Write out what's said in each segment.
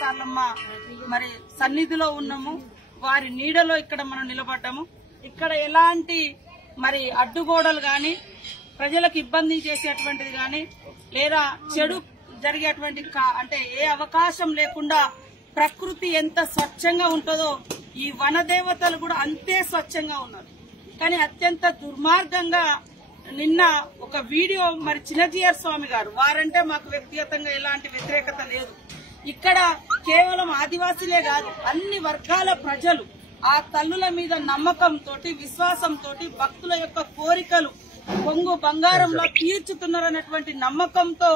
సార్లమ్మ మరి సన్నిధిలో ఉన్నాము, వారి నీడలో ఇక్కడ మనం నిలబడ్డాము. ఇక్కడ ఎలాంటి మరి అడ్డుగోడలు గాని, ప్రజలకు ఇబ్బంది చేసేటువంటిది గాని, లేదా చెడు జరిగేటువంటి అంటే ఏ అవకాశం లేకుండా ప్రకృతి ఎంత స్వచ్ఛంగా ఉంటుందో ఈ వనదేవతలు కూడా అంతే స్వచ్ఛంగా ఉన్నారు. కానీ అత్యంత దుర్మార్గంగా నిన్న ఒక వీడియో మరి చిన్నజీయర్ స్వామి గారు, వారంటే మాకు వ్యక్తిగతంగా ఎలాంటి వ్యతిరేకత లేదు. ఇక్కడ కేవలం ఆదివాసీలే కాదు, అన్ని వర్గాల ప్రజలు ఆ తల్లుల మీద నమ్మకంతో, విశ్వాసంతో, భక్తుల యొక్క కోరికలు పొంగు బంగారంలో తీర్చుతున్నారన్నటువంటి నమ్మకంతో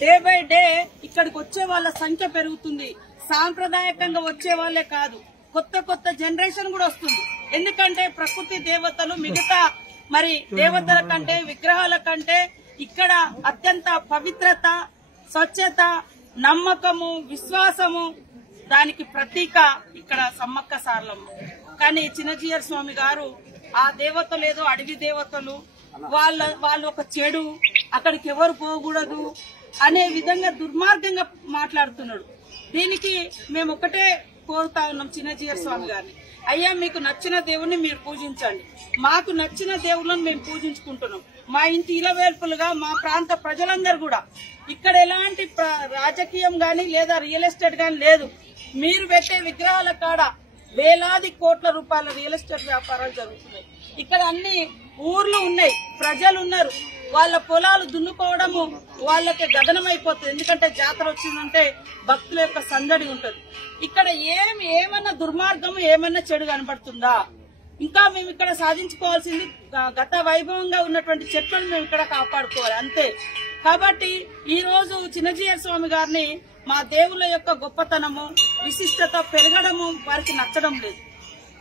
డే బై డే ఇక్కడికి వచ్చే వాళ్ళ సంఖ్య పెరుగుతుంది. సాంప్రదాయకంగా వచ్చే వాళ్లే కాదు, కొత్త కొత్త జనరేషన్ కూడా వస్తుంది. ఎందుకంటే ప్రకృతి దేవతలు మిగతా మరి దేవతల కంటే, విగ్రహాల కంటే ఇక్కడ అత్యంత పవిత్రత, స్వచ్ఛత, నమ్మకము, విశ్వాసము దానికి ప్రతీక ఇక్కడ సమ్మక్క సారలమ్మ. కానీ చిన్నజీయర్ స్వామి గారు ఆ దేవతలు ఏదో అడవి దేవతలు, వాళ్ళు ఒక చెడు, అక్కడికి ఎవరు పోకూడదు అనే విధంగా దుర్మార్గంగా మాట్లాడుతున్నాడు. దీనికి మేము ఒకటే కోరుతా ఉన్నాం చిన్నజీయర్ స్వామి గారిని, అయ్యా మీకు నచ్చిన దేవుణ్ణి మీరు పూజించండి, మాకు నచ్చిన దేవుళ్ళని మేము పూజించుకుంటున్నాం. మా ఇంటి ఇలవేల్పులుగా మా ప్రాంత ప్రజలందరూ కూడా ఇక్కడ ఎలాంటి రాజకీయం గాని లేదా రియల్ ఎస్టేట్ గాని లేదు. మీరు పెట్టే విగ్రహాల కాడ వేలాది కోట్ల రూపాయల రియల్ ఎస్టేట్ వ్యాపారాలు జరుగుతున్నాయి. ఇక్కడ అన్ని ఊర్లు ఉన్నాయి, ప్రజలు ఉన్నారు, వాళ్ళ పొలాలు దున్నుకోవడము వాళ్ళకి గగనమైపోతుంది. ఎందుకంటే జాతర వచ్చిందంటే భక్తుల యొక్క సందడి ఉంటుంది. ఇక్కడ ఏమన్నా దుర్మార్గము, ఏమన్నా చెడు కనబడుతుందా? ఇంకా మేము ఇక్కడ సాధించుకోవాల్సింది గత వైభవంగా ఉన్నటువంటి చెట్లను మేము ఇక్కడ కాపాడుకోవాలి, అంతే. కాబట్టి ఈ రోజు చిన్నజీయర్ స్వామి గారిని మా దేవుళ్ళ యొక్క గొప్పతనము, విశిష్టత పెరగడము వారికి నచ్చడం లేదు.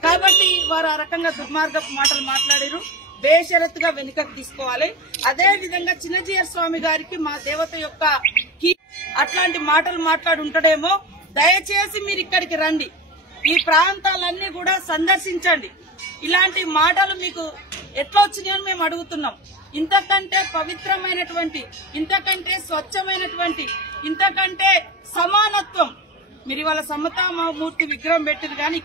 కాబట్టి వారు ఆ రకంగా దుర్మార్గపు మాటలు మాట్లాడారు. బేషరతుగా వెనుకకు తీసుకోవాలి. అదే విధంగా చిన్నజీయర్ స్వామి గారికి మా దేవత యొక్క అట్లాంటి మాటలు మాట్లాడి ఉంటాడేమో. దయచేసి మీరు ఇక్కడికి రండి, ఈ ప్రాంతాలన్నీ కూడా సందర్శించండి. ఇలాంటి మాటలు మీకు ఎట్లా వచ్చినాయని మేము అడుగుతున్నాం. ఇంతకంటే పవిత్రమైనటువంటి, ఇంతకంటే స్వచ్ఛమైనటువంటి, ఇంతకంటే సమానత్వం, మీరు ఇవాళ సమతామూర్తి విగ్రహం పెట్టిరు కానీ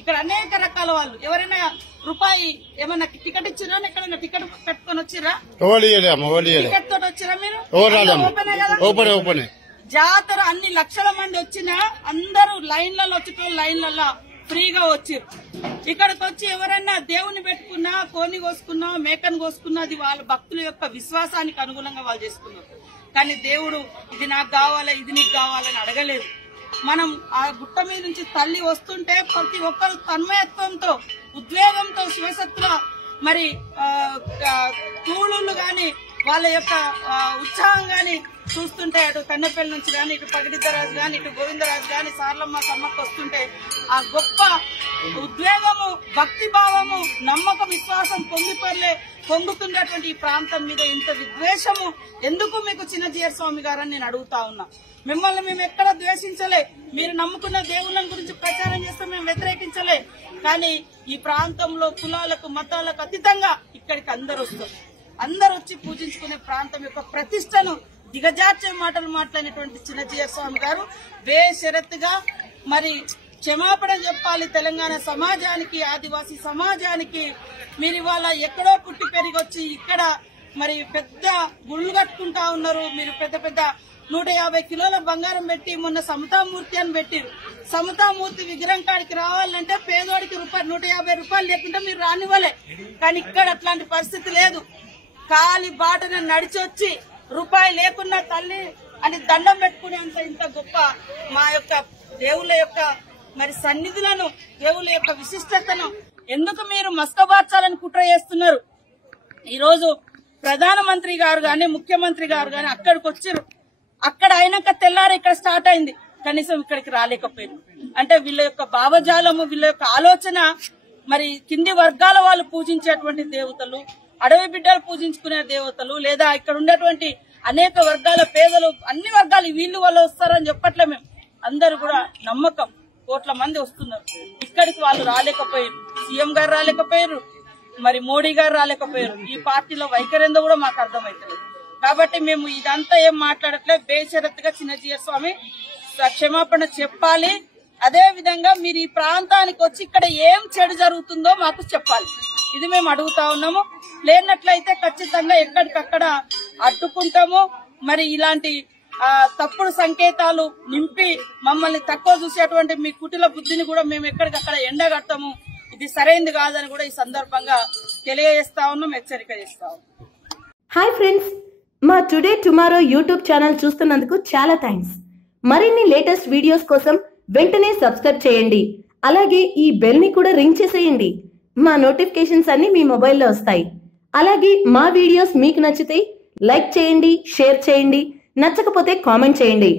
ఇక్కడ అనేక రకాల వాళ్ళు ఎవరైనా రూపాయి ఏమన్నా టికెట్ ఇచ్చిరా? ఎక్కడైనా టికెట్ పెట్టుకొని వచ్చిరా? టికెట్ తోటి వచ్చిరా? మీరు ఓపెన్ జాతర అన్ని లక్షల మంది వచ్చినా అందరూ లైన్లలో వచ్చేటోళ్ళు లైన్లలో ఫ్రీగా వచ్చారు. ఇక్కడికి వచ్చి ఎవరైనా దేవుని పెట్టుకున్నా, కోని కోసుకున్నా, మేకను కోసుకున్నా అది వాళ్ళ భక్తుల యొక్క విశ్వాసానికి అనుగుణంగా వాళ్ళు చేసుకున్నారు. కానీ దేవుడు ఇది నాకు కావాలి, ఇది నీకు కావాలని అడగలేదు. మనం ఆ గుట్ట మీద నుంచి తల్లి వస్తుంటే ప్రతి ఒక్కరు తన్మయత్వంతో, ఉద్వేగంతో, శివశక్తుల మరి తూళులు గాని, వాళ్ళ యొక్క ఉత్సాహం గాని చూస్తుంటే అటు కన్నెపల్లి నుంచి గాని, ఇటు పగిడిద్దరాజు గాని, ఇటు గోవిందరాజు గాని, సార్లమ్మ సమ్మక్క వస్తుంటే ఆ గొప్ప ఉద్వేగము, భక్తి భావము, నమ్మక విశ్వాసం పొందుతున్నటువంటి ఈ ప్రాంతం మీద ఇంత విద్వేషము ఎందుకు మీకు చిన్నజీయర్ స్వామి గారని నేను అడుగుతా ఉన్నా. మిమ్మల్ని మేము ఎక్కడ ద్వేషించలే, మీరు నమ్ముకున్న దేవుళ్ళ గురించి ప్రచారం చేస్తే మేము వ్యతిరేకించలే. కానీ ఈ ప్రాంతంలో కులాలకు, మతాలకు అతీతంగా ఇక్కడికి అందరు వస్తారు. అందరు వచ్చి పూజించుకునే ప్రాంతం యొక్క ప్రతిష్టను దిగజార్చే మాటలు మాట్లాడినటువంటి చిన్నజీయర్ స్వామి గారు బేషరతుగా మరి క్షమాపణ చెప్పాలి తెలంగాణ సమాజానికి, ఆదివాసీ సమాజానికి. మీరు ఇవాళ ఎక్కడో పుట్టి పెరిగి వచ్చి ఇక్కడ మరి పెద్ద గుళ్ళు కట్టుకుంటా ఉన్నారు. మీరు పెద్ద పెద్ద 150 కిలోల బంగారం పెట్టి మొన్న సమతామూర్తి అని పెట్టిరు. సమతామూర్తి విగ్రహం కాడికి రావాలంటే పేదోడికి 150 రూపాయలు లేకుండా మీరు రానివ్వలే. కానీ ఇక్కడ అట్లాంటి పరిస్థితి లేదు. కాలి బాటన నడిచొచ్చి రూపాయి లేకున్నా తల్లి అని దండం పెట్టుకునేంత ఇంత గొప్ప మా యొక్క దేవుళ్ళ యొక్క మరి సన్నిధులను, దేవుళ్ళ యొక్క విశిష్టతను ఎందుకు మీరు మస్కబార్చాలని కుట్ర చేస్తున్నారు? ఈ రోజు ప్రధానమంత్రి గారు గాని, ముఖ్యమంత్రి గారు గాని అక్కడికి వచ్చారు. అక్కడ అయినాక తెల్లారి ఇక్కడ స్టార్ట్ అయింది, కనీసం ఇక్కడికి రాలేకపోయారు. అంటే వీళ్ళ యొక్క భావజాలము, వీళ్ళ యొక్క ఆలోచన మరి కింది వర్గాల వాళ్ళు పూజించేటువంటి దేవతలు, అడవి బిడ్డలు పూజించుకునే దేవతలు, లేదా ఇక్కడ ఉండేటువంటి అనేక వర్గాల పేదలు, అన్ని వర్గాలు వీళ్ళు వాళ్ళు వస్తారని చెప్పట్లే. మేము అందరూ కూడా నమ్మకం, కోట్ల మంది వస్తున్నారు. ఇక్కడికి వాళ్ళు రాలేకపోయారు. సీఎం గారు రాలేకపోయారు, మరి మోడీ గారు రాలేకపోయారు. ఈ పార్టీలో వైఖరిందో కూడా మాకు అర్థమైతలేదు. కాబట్టి మేము ఇదంతా ఏం మాట్లాడట్లేదు. బేషరత్తుగా చిన్నజీయర్ స్వామి క్షమాపణ చెప్పాలి. అదే విధంగా మీరు ఈ ప్రాంతానికి వచ్చి ఇక్కడ ఏం చెడు జరుగుతుందో మాకు చెప్పాలి. ఇది మేము అడుగుతా ఉన్నాము. లేనట్లయితే ఖచ్చితంగా ఎక్కడికక్కడ అడ్డుకుంటాము. మరి ఇలాంటి తప్పుడు సంకేతాలు నింపి మమ్మల్ని తక్కువ చూసేటువంటి మీ కుటిల బుద్ధిని కూడా మేము ఎక్కడికక్కడ ఎండగడతాము. ఇది సరైనది కాదని కూడా ఈ సందర్భంగా తెలియజేస్తా ఉన్నాం, హెచ్చరిక చేస్తా ఉన్నాం. హాయ్ ఫ్రెండ్స్, మా టుడే టుమారో యూట్యూబ్ ఛానల్ చూస్తున్నందుకు చాలా థ్యాంక్స్. మరిన్ని లేటెస్ట్ వీడియోస్ కోసం వెంటనే సబ్స్క్రైబ్ చేయండి. అలాగే ఈ బెల్ ని కూడా రింగ్ చేసేయండి. మా నోటిఫికేషన్స్ అన్ని మీ మొబైల్లో వస్తాయి. అలాగే మా వీడియోస్ మీకు నచ్చితే లైక్ చేయండి, షేర్ చేయండి, నచ్చకపోతే కామెంట్ చేయండి.